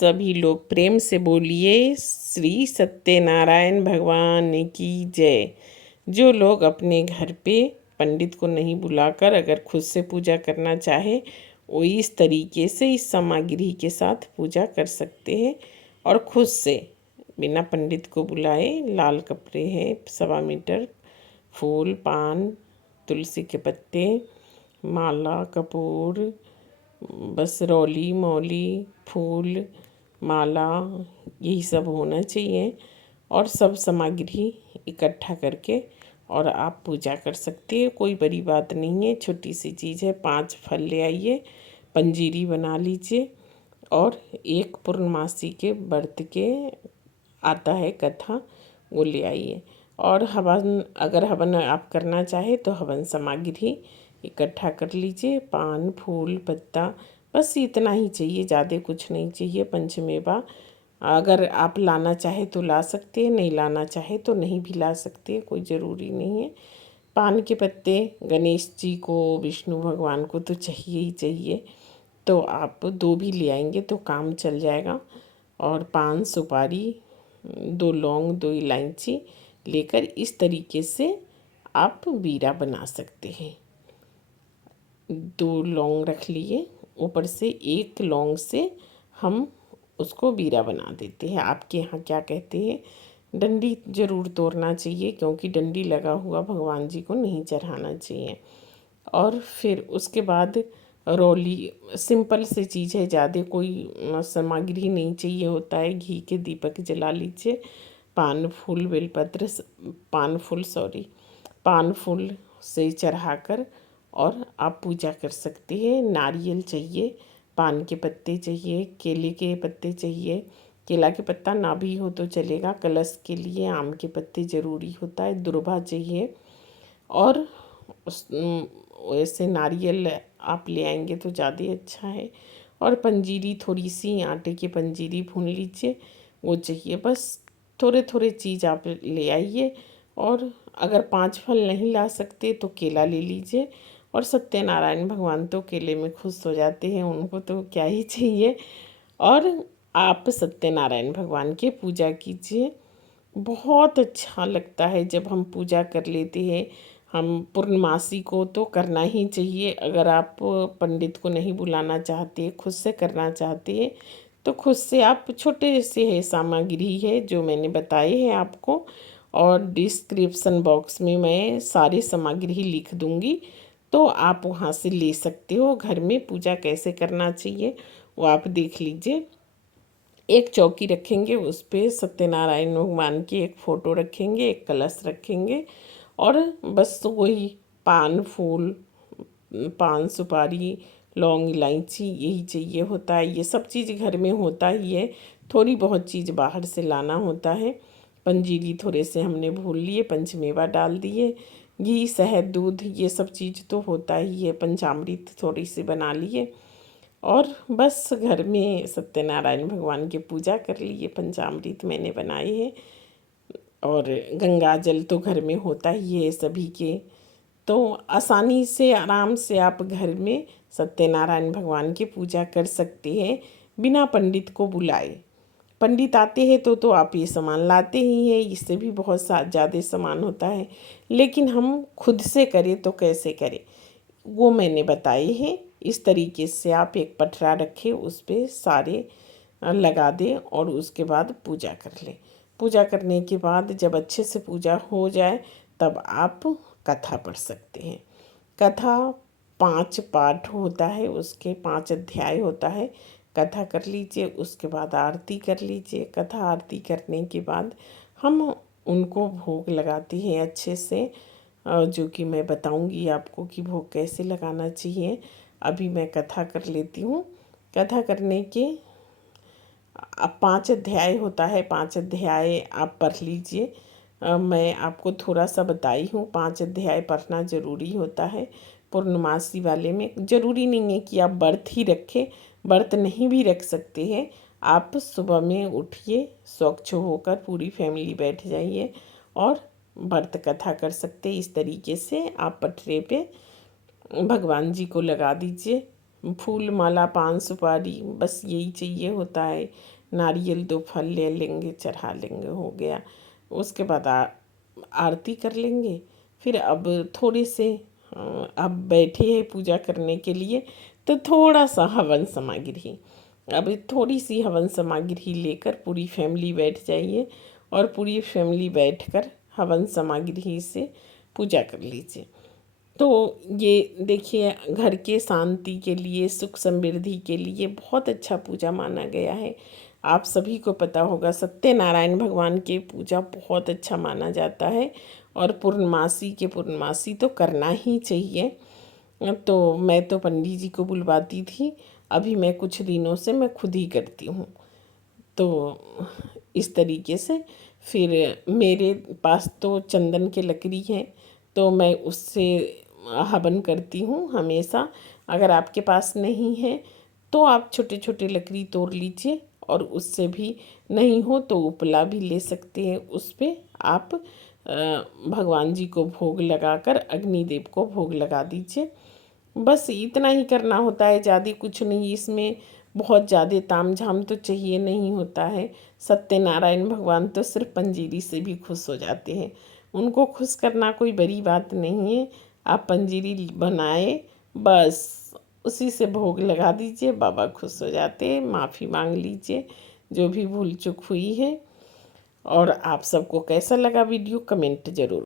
सभी लोग प्रेम से बोलिए श्री सत्यनारायण भगवान की जय। जो लोग अपने घर पे पंडित को नहीं बुलाकर अगर खुद से पूजा करना चाहे वो इस तरीके से इस सामग्री के साथ पूजा कर सकते हैं और खुद से बिना पंडित को बुलाए। लाल कपड़े हैं 1.25 मीटर, फूल, पान, तुलसी के पत्ते, माला, कपूर, बस रौली मौली, फूल, माला, यही सब होना चाहिए और सब सामग्री इकट्ठा करके और आप पूजा कर सकते हैं। कोई बड़ी बात नहीं है, छोटी सी चीज़ है। 5 फल ले आइए, पंजीरी बना लीजिए और एक पूर्णमासी के व्रत के आता है कथा, वो ले आइए। और हवन, अगर हवन आप करना चाहे तो हवन सामग्री इकट्ठा कर लीजिए। पान, फूल, पत्ता, बस इतना ही चाहिए, ज़्यादा कुछ नहीं चाहिए। पंचमेवा अगर आप लाना चाहे तो ला सकते हैं, नहीं लाना चाहे तो नहीं भी ला सकते, कोई ज़रूरी नहीं है। पान के पत्ते गणेश जी को, विष्णु भगवान को तो चाहिए ही चाहिए, तो आप 2 भी ले आएंगे तो काम चल जाएगा। और पान, सुपारी, 2 लौंग, 2 इलायची लेकर इस तरीके से आप बीरा बना सकते हैं। 2 लौंग रख लिए, ऊपर से 1 लौंग से हम उसको बीरा बना देते हैं। आपके यहाँ क्या कहते हैं? डंडी ज़रूर तोड़ना चाहिए, क्योंकि डंडी लगा हुआ भगवान जी को नहीं चढ़ाना चाहिए। और फिर उसके बाद रौली, सिंपल सी चीज़ है, ज़्यादा कोई सामग्री नहीं चाहिए होता है। घी के दीपक जला लीजिए, पान फूल बेलपत्र, पान फूल से चढ़ाकर और आप पूजा कर सकते हैं। नारियल चाहिए, पान के पत्ते चाहिए, केले के पत्ते चाहिए। केला के पत्ता ना भी हो तो चलेगा, कलश के लिए आम के पत्ते ज़रूरी होता है। दुर्वा चाहिए और वैसे नारियल आप ले आएंगे तो ज़्यादा अच्छा है। और पंजीरी, थोड़ी सी आटे की पंजीरी भून लीजिए, वो चाहिए। बस थोड़े थोड़े चीज़ आप ले आइए। और अगर 5 फल नहीं ला सकते तो केला ले लीजिए। और सत्यनारायण भगवान तो केले में खुश हो जाते हैं, उनको तो क्या ही चाहिए। और आप सत्यनारायण भगवान की पूजा कीजिए, बहुत अच्छा लगता है जब हम पूजा कर लेते हैं। हम पूर्णमासी को तो करना ही चाहिए। अगर आप पंडित को नहीं बुलाना चाहते, खुद से करना चाहते हैं तो खुद से आप, छोटे से है सामग्री है जो मैंने बताए हैं आपको, और डिस्क्रिप्शन बॉक्स में मैं सारी सामग्री लिख दूँगी, तो आप वहाँ से ले सकते हो। घर में पूजा कैसे करना चाहिए वो आप देख लीजिए। एक चौकी रखेंगे, उस पर सत्यनारायण भगवान की एक फ़ोटो रखेंगे, एक कलश रखेंगे और बस वही पान फूल, पान सुपारी, लौंग इलायची, यही चाहिए होता है। ये सब चीज़ घर में होता ही है, थोड़ी बहुत चीज़ बाहर से लाना होता है। पंजीरी थोड़े से हमने भून लिए, पंचमेवा डाल दिए, घी, शहद, दूध, ये सब चीज़ तो होता ही है। पंचामृत थोड़ी सी बना लिए और बस घर में सत्यनारायण भगवान की पूजा कर लिए। पंचामृत मैंने बनाए हैं और गंगा जल तो घर में होता ही है सभी के। तो आसानी से, आराम से आप घर में सत्यनारायण भगवान की पूजा कर सकते हैं बिना पंडित को बुलाए। पंडित आते हैं तो आप ये सामान लाते ही हैं, इससे भी बहुत ज़्यादा सामान होता है। लेकिन हम खुद से करें तो कैसे करें वो मैंने बताए हैं। इस तरीके से आप एक पटरा रखें, उस पर सारे लगा दें और उसके बाद पूजा कर लें। पूजा करने के बाद जब अच्छे से पूजा हो जाए तब आप कथा पढ़ सकते हैं। कथा 5 पाठ होता है, उसके 5 अध्याय होता है। कथा कर लीजिए, उसके बाद आरती कर लीजिए। कथा आरती करने के बाद हम उनको भोग लगाते हैं अच्छे से, जो कि मैं बताऊंगी आपको कि भोग कैसे लगाना चाहिए। अभी मैं कथा कर लेती हूँ। कथा करने के अब 5 अध्याय होता है, 5 अध्याय आप पढ़ लीजिए। मैं आपको थोड़ा सा बताई हूँ, 5 अध्याय पढ़ना ज़रूरी होता है। पूर्णमासी वाले में ज़रूरी नहीं है कि आप व्रत ही रखें, व्रत नहीं भी रख सकते हैं। आप सुबह में उठिए, स्वच्छ होकर पूरी फैमिली बैठ जाइए और व्रत कथा कर सकते। इस तरीके से आप पटरे पे भगवान जी को लगा दीजिए फूल माला पान सुपारी बस यही चाहिए होता है। नारियल 2 फल ले लेंगे, चढ़ा लेंगे, हो गया। उसके बाद आरती कर लेंगे। फिर अब थोड़े से अब बैठे हैं पूजा करने के लिए, तो थोड़ा सा हवन सामग्री, अब थोड़ी सी हवन सामग्री लेकर पूरी फैमिली बैठ जाइए और पूरी फैमिली बैठकर हवन सामग्री से पूजा कर लीजिए। तो ये देखिए घर के शांति के लिए, सुख समृद्धि के लिए बहुत अच्छा पूजा माना गया है। आप सभी को पता होगा सत्यनारायण भगवान के पूजा बहुत अच्छा माना जाता है और पूर्णमासी के पूर्णमासी तो करना ही चाहिए। तो मैं तो पंडित जी को बुलवाती थी, अभी मैं कुछ दिनों से मैं खुद ही करती हूँ। तो इस तरीके से फिर मेरे पास तो चंदन की लकड़ी है, तो मैं उससे हवन करती हूँ हमेशा। अगर आपके पास नहीं है तो आप छोटे छोटे लकड़ी तोड़ लीजिए, और उससे भी नहीं हो तो उपला भी ले सकते हैं। उस पर आप भगवान जी को भोग लगाकर अग्निदेव को भोग लगा दीजिए। बस इतना ही करना होता है, ज़्यादा कुछ नहीं। इसमें बहुत ज़्यादा ताम झाम तो चाहिए नहीं होता है। सत्यनारायण भगवान तो सिर्फ पंजीरी से भी खुश हो जाते हैं, उनको खुश करना कोई बड़ी बात नहीं है। आप पंजीरी बनाए, बस उसी से भोग लगा दीजिए, बाबा खुश हो जाते हैं। माफ़ी मांग लीजिए जो भी भूल चूक हुई है। और आप सबको कैसा लगा वीडियो कमेंट ज़रूर।